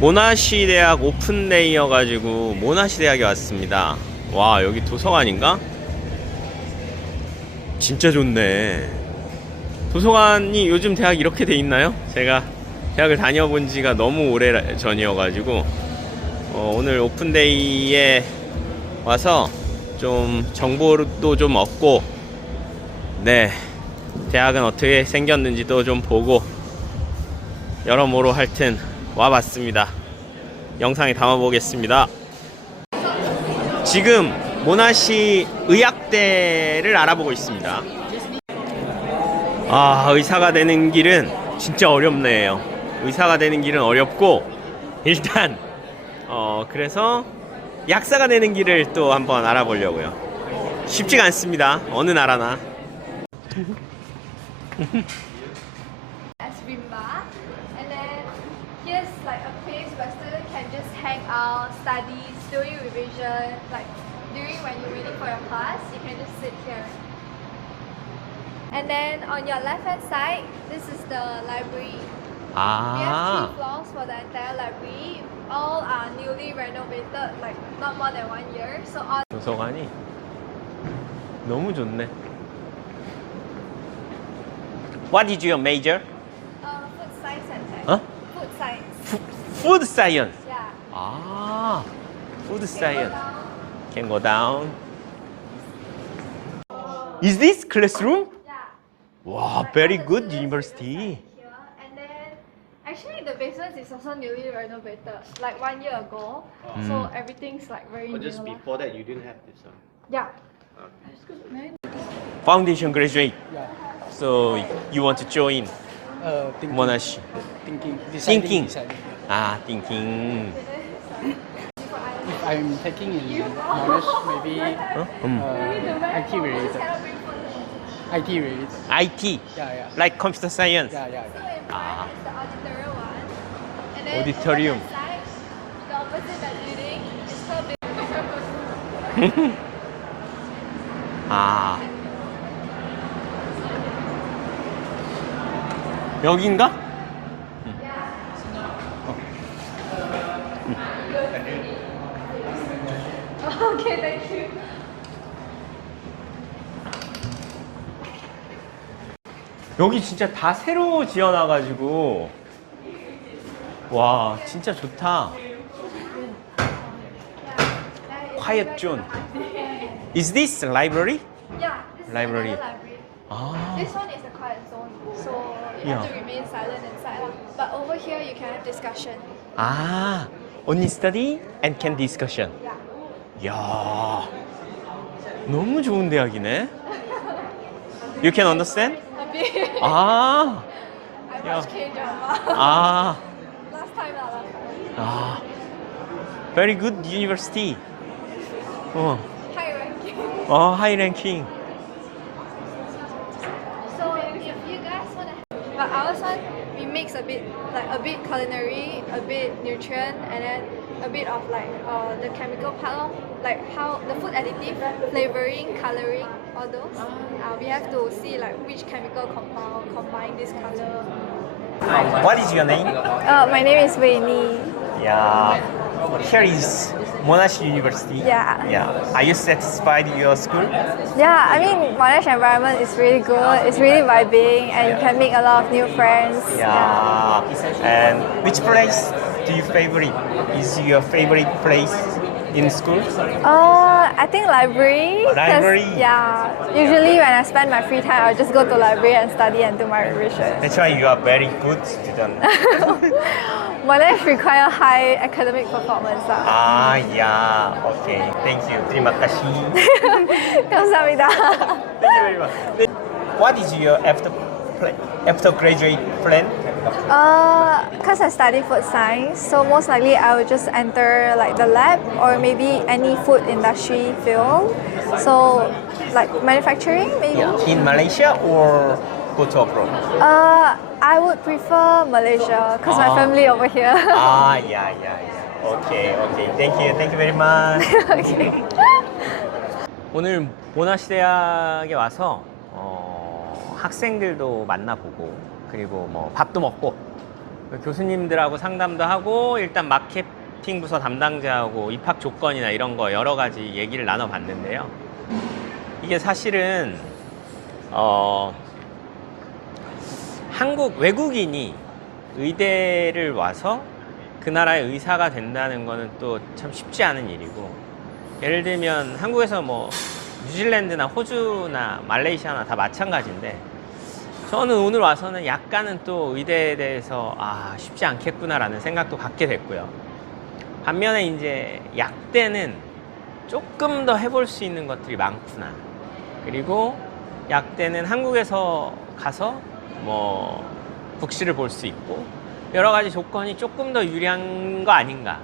모나시 대학 오픈데이여 가지고 모나시 대학에 왔습니다. 와 여기 도서관인가? 진짜 좋네. 도서관이 요즘 대학 이렇게 돼 있나요? 제가 대학을 다녀본 지가 너무 오래 전이어가지고 어, 오늘 오픈데이에 와서 좀 정보도 좀 얻고 네 대학은 어떻게 생겼는지도 좀 보고 여러모로 하여튼 와봤습니다. 영상에 담아보겠습니다. 지금 모나시 의학대를 알아보고 있습니다. 아, 의사가 되는 길은 진짜 어렵네요. 의사가 되는 길은 어렵고, 일단, 어, 그래서 약사가 되는 길을 또 한번 알아보려고요. 쉽지가 않습니다. 어느 나라나. out, study, doing revision, like during when you're waiting for your class, you can just sit here. And then on your left hand side, this is the library. We have 아, three floors for the entire library. All are newly renovated, like not more than one year. So all 도서관이 너무 좋네. What is your major? uh, food science and tech. Huh? Food science. Food science. Yeah. 아, food Can go science. down. Can go down. Is this classroom? Yeah. Wow, very good university. will just, like, here. And then, actually, the basement is also newly renovated, like one year ago. So Mm. everything's like very Or new. just lah. before that, you didn't have this one. Yeah. Foundation graduate. Yeah. So you want to join Uh, thinking, Monash? thinking, deciding, Thinking. deciding. Ah, thinking. If I'm taking in Monash, maybe Huh? Um, uh, IT related. IT related. IT, Yeah, yeah. like computer science. Yeah, yeah, yeah. Ah. auditorium Auditorium. 아. 여긴가? Okay, thank you. 여기 진짜 다 새로 지어놔가지고 와 진짜 좋다. Quiet zone. Is this library? Yeah, this is Library. another library. 아, This one is the quiet zone, so you Yeah. have to remain silent inside. lah. But over here, you can have discussion. 아, only study and can discussion. Yeah. 야, 너무 좋은 대학이네. You can understand? A bit. 아, I watched K drama. 아, last time lah, last time. 아, very good university. 어, High ranking. 어, high ranking. So if you guys wanna, but ours one we mix a bit like a bit culinary, a bit nutrient, and then a bit of like uh, the chemical part of like how the food additive, flavoring, coloring, all those. Uh, we have to see like which chemical compound combine this color. What is your name? Uh, my name is Wei Ni. Yeah, here is Monash University. Yeah. Yeah. Are you satisfied with your school? Yeah, I mean Monash environment is really good. It's really vibing, and you can make a lot of new friends. Yeah. And which place do you favorite? Is your favorite place in school? Uh, I think library. Library. Yeah. Usually when I spend my free time, I just go to library and study and do my research. That's why you are very good student. my life require high academic performance. Ah, ah yeah. Okay. Thank you. Terima kasih. Thank you very much. What is your after pla- after graduate plan? Uh, cause I study food science, so most likely I will just enter like the lab or maybe any food industry field. So, like manufacturing, maybe. In Malaysia or go to abroad? Uh, I would prefer Malaysia, cause my Ah. family over here. ah, yeah, yeah, yeah. Okay, okay. Thank you. Thank you very much. okay. 오늘 모나시 대학에 와서 어, 학생들도 만나보고 그리고 뭐 밥도 먹고 교수님들하고 상담도 하고 일단 마케팅 부서 담당자하고 입학 조건이나 이런 거 여러 가지 얘기를 나눠봤는데요. 이게 사실은 어, 한국 외국인이 의대를 와서 그 나라의 의사가 된다는 거는 또 참 쉽지 않은 일이고 예를 들면 한국에서 뭐 뉴질랜드나 호주나 말레이시아나 다 마찬가지인데 저는 오늘 와서는 약간은 또 의대에 대해서 아 쉽지 않겠구나라는 생각도 갖게 됐고요. 반면에 이제 약대는 조금 더 해볼 수 있는 것들이 많구나. 그리고 약대는 한국에서 가서 뭐 국시를 볼 수 있고 여러 가지 조건이 조금 더 유리한 거 아닌가.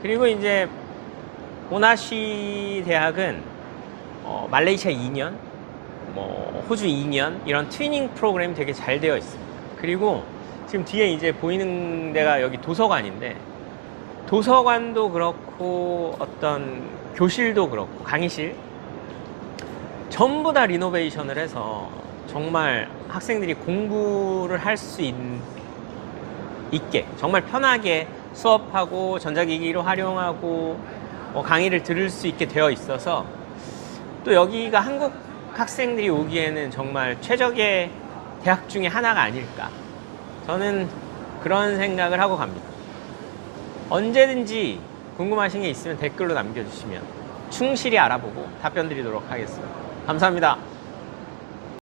그리고 이제 오나시 대학은 어, 말레이시아 2년, 뭐 호주 2년 이런 트위닝 프로그램이 되게 잘 되어 있습니다. 그리고 지금 뒤에 이제 보이는 데가 여기 도서관인데 도서관도 그렇고 어떤 교실도 그렇고 강의실 전부 다 리노베이션을 해서 정말 학생들이 공부를 할 수 있게 정말 편하게 수업하고 전자기기로 활용하고 뭐 강의를 들을 수 있게 되어 있어서 또 여기가 한국 학생들이 오기에는 정말 최적의 대학 중에 하나가 아닐까 저는 그런 생각을 하고 갑니다. 언제든지 궁금하신 게 있으면 댓글로 남겨주시면 충실히 알아보고 답변 드리도록 하겠습니다. 감사합니다.